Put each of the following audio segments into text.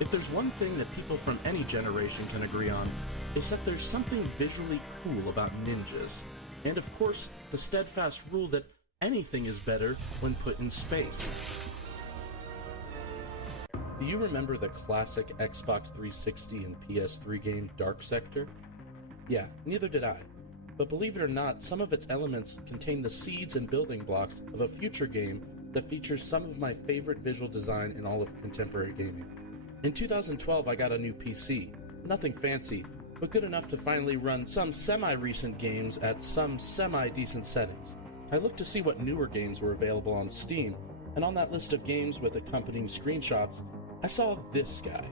If there's one thing that people from any generation can agree on, it's that there's something visually cool about ninjas. And of course, the steadfast rule that anything is better when put in space. Do you remember the classic Xbox 360 and PS3 game Dark Sector? Yeah, neither did I. But believe it or not, some of its elements contain the seeds and building blocks of a future game that features some of my favorite visual design in all of contemporary gaming. In 2012, I got a new PC. Nothing fancy, but good enough to finally run some semi-recent games at some semi-decent settings. I looked to see what newer games were available on Steam, and on that list of games with accompanying screenshots, I saw this guy.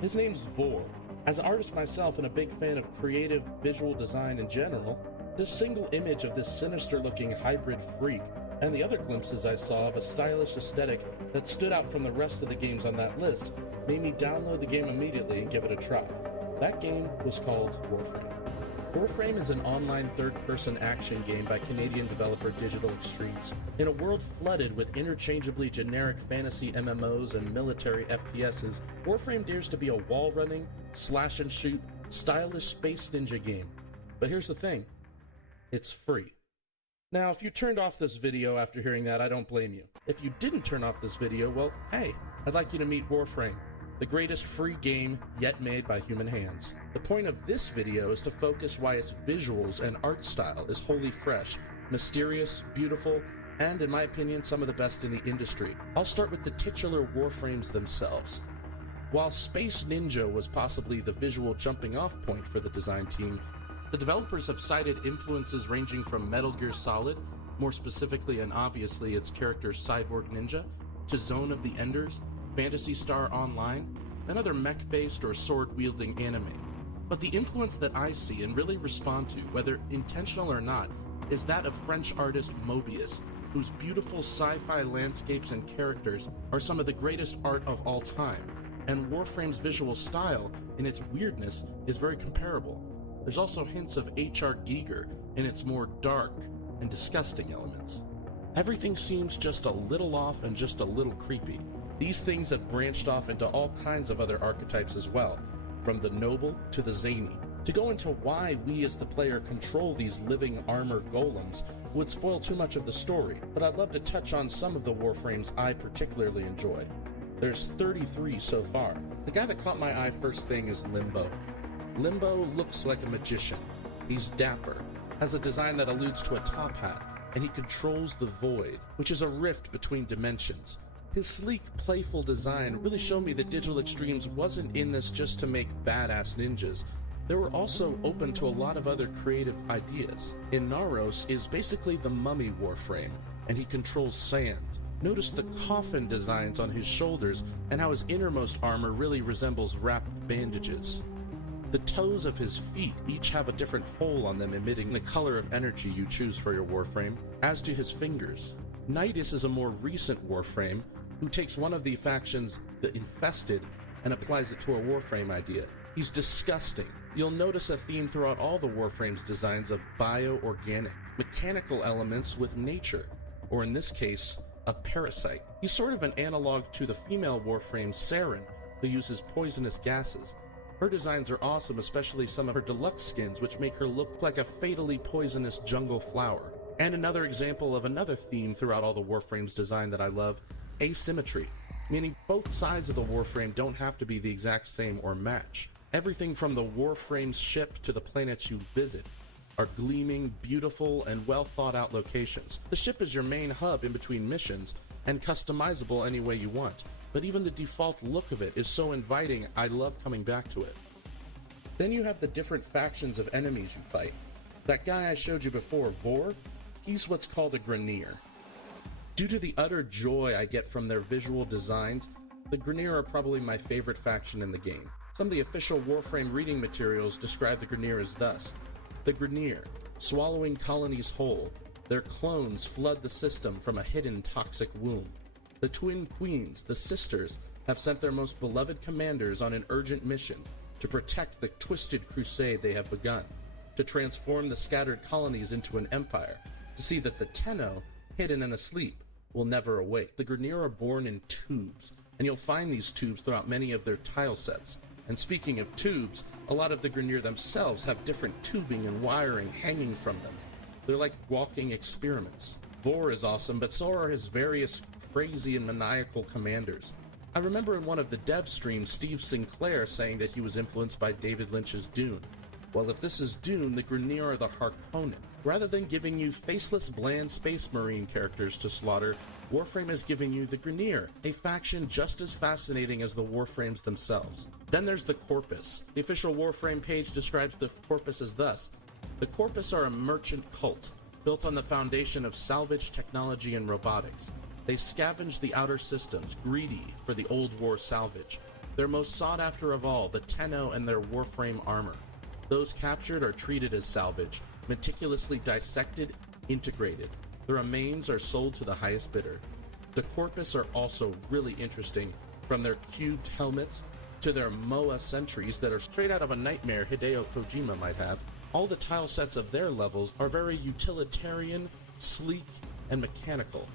His name's Vor. As an artist myself and a big fan of creative visual design in general, this single image of this sinister-looking hybrid freak and the other glimpses I saw of a stylish aesthetic that stood out from the rest of the games on that list made me download the game immediately and give it a try. That game was called Warframe. Warframe is an online third-person action game by Canadian developer Digital Extremes. In a world flooded with interchangeably generic fantasy MMOs and military FPSs, Warframe dares to be a wall-running, slash-and-shoot, stylish space ninja game. But here's the thing. It's free. Now, if you turned off this video after hearing that, I don't blame you. If you didn't turn off this video, well, hey, I'd like you to meet Warframe, the greatest free game yet made by human hands. The point of this video is to focus why its visuals and art style is wholly fresh, mysterious, beautiful, and, in my opinion, some of the best in the industry. I'll start with the titular Warframes themselves. While Space Ninja was possibly the visual jumping-off point for the design team, the developers have cited influences ranging from Metal Gear Solid, more specifically and obviously its character Cyborg Ninja, to Zone of the Enders, Phantasy Star Online, and other mech-based or sword-wielding anime. But the influence that I see and really respond to, whether intentional or not, is that of French artist Mobius, whose beautiful sci-fi landscapes and characters are some of the greatest art of all time, and Warframe's visual style, in its weirdness, is very comparable. There's also hints of H.R. Giger in its more dark and disgusting elements. Everything seems just a little off and just a little creepy. These things have branched off into all kinds of other archetypes as well, from the noble to the zany. To go into why we as the player control these living armor golems would spoil too much of the story, but I'd love to touch on some of the Warframes I particularly enjoy. There's 33 so far. The guy that caught my eye first thing is Limbo. Limbo looks like a magician. He's dapper, has a design that alludes to a top hat, and he controls the void, which is a rift between dimensions. His sleek, playful design really showed me that Digital Extremes wasn't in this just to make badass ninjas. They were also open to a lot of other creative ideas. Inaros is basically the mummy Warframe, and he controls sand. Notice the coffin designs on his shoulders and how his innermost armor really resembles wrapped bandages. The toes of his feet each have a different hole on them emitting the color of energy you choose for your Warframe, as do his fingers. Nidus is a more recent Warframe who takes one of the factions, the Infested, and applies it to a Warframe idea. He's disgusting. You'll notice a theme throughout all the Warframes designs of bio-organic, mechanical elements with nature, or in this case, a parasite. He's sort of an analog to the female Warframe Saren, who uses poisonous gases. Her designs are awesome, especially some of her deluxe skins, which make her look like a fatally poisonous jungle flower. And another example of another theme throughout all the Warframes design that I love, asymmetry, meaning both sides of the Warframe don't have to be the exact same or match. Everything from the Warframe's ship to the planets you visit are gleaming, beautiful, and well thought out locations. The ship is your main hub in between missions, and customizable any way you want. But even the default look of it is so inviting, I love coming back to it. Then you have the different factions of enemies you fight. That guy I showed you before, Vor, he's what's called a Grineer. Due to the utter joy I get from their visual designs, the Grineer are probably my favorite faction in the game. Some of the official Warframe reading materials describe the Grineer as thus: the Grineer, swallowing colonies whole, their clones flood the system from a hidden toxic womb. The Twin Queens, the Sisters, have sent their most beloved commanders on an urgent mission to protect the twisted crusade they have begun, to transform the scattered colonies into an empire, to see that the Tenno, hidden and asleep, will never awake. The Grineer are born in tubes, and you'll find these tubes throughout many of their tile sets. And speaking of tubes, a lot of the Grineer themselves have different tubing and wiring hanging from them. They're like walking experiments. Vor is awesome, but so are his various crazy and maniacal commanders. I remember in one of the dev streams, Steve Sinclair saying that he was influenced by David Lynch's Dune. Well, if this is Dune, the Grineer are the Harkonnen. Rather than giving you faceless, bland Space Marine characters to slaughter, Warframe is giving you the Grineer, a faction just as fascinating as the Warframes themselves. Then there's the Corpus. The official Warframe page describes the Corpus as thus: the Corpus are a merchant cult, built on the foundation of salvage technology and robotics. They scavenge the outer systems, greedy for the old war salvage. Their most sought after of all, the Tenno and their Warframe armor. Those captured are treated as salvage, meticulously dissected, integrated. The remains are sold to the highest bidder. The Corpus are also really interesting, from their cubed helmets to their Moa sentries that are straight out of a nightmare Hideo Kojima might have. All the tile sets of their levels are very utilitarian, sleek, and mechanical,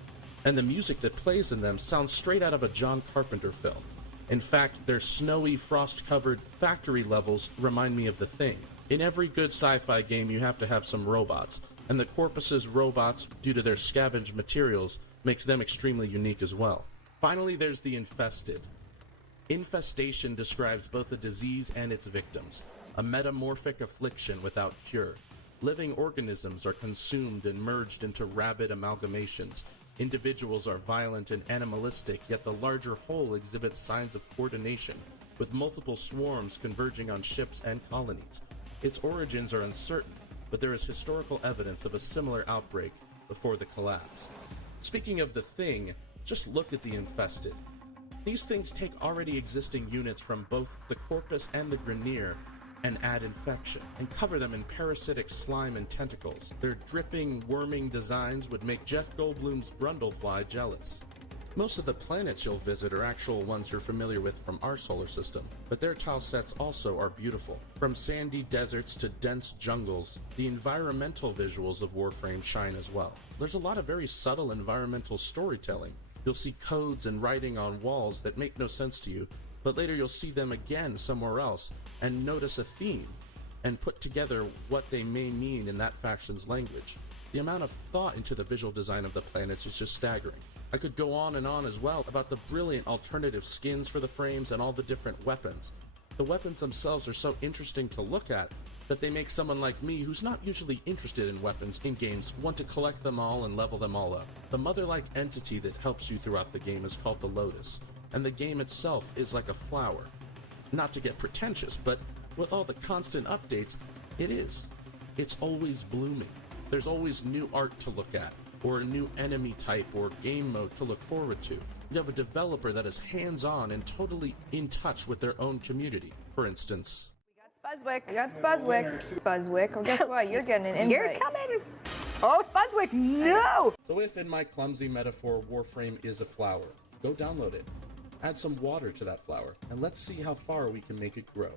and the music that plays in them sounds straight out of a John Carpenter film. In fact, their snowy, frost-covered factory levels remind me of The Thing. In every good sci-fi game you have to have some robots, and the Corpus's robots, due to their scavenged materials, makes them extremely unique as well. Finally, there's the Infested. Infestation describes both a disease and its victims, a metamorphic affliction without cure. Living organisms are consumed and merged into rabid amalgamations. Individuals are violent and animalistic, yet the larger whole exhibits signs of coordination, with multiple swarms converging on ships and colonies. Its origins are uncertain, but there is historical evidence of a similar outbreak before the collapse. Speaking of The Thing, just look at the Infested. These things take already existing units from both the Corpus and the Grineer and add infection, and cover them in parasitic slime and tentacles. Their dripping, worming designs would make Jeff Goldblum's Brundlefly jealous. Most of the planets you'll visit are actual ones you're familiar with from our solar system, but their tile sets also are beautiful. From sandy deserts to dense jungles, the environmental visuals of Warframe shine as well. There's a lot of very subtle environmental storytelling. You'll see codes and writing on walls that make no sense to you, but later you'll see them again somewhere else and notice a theme and put together what they may mean in that faction's language. The amount of thought into the visual design of the planets is just staggering. I could go on and on as well about the brilliant alternative skins for the frames and all the different weapons. The weapons themselves are so interesting to look at that they make someone like me, who's not usually interested in weapons in games, want to collect them all and level them all up. The mother-like entity that helps you throughout the game is called the Lotus, and the game itself is like a flower. Not to get pretentious, but with all the constant updates, it is. It's always blooming. There's always new art to look at, or a new enemy type or game mode to look forward to. You have a developer that is hands-on and totally in touch with their own community. For instance, We got Spuzwick. Spuzwick. Well, guess what? You're getting an invite. You're coming. Oh, Spuzwick, no! so if in my clumsy metaphor Warframe is a flower, go download it. Add some water to that flower, and let's see how far we can make it grow.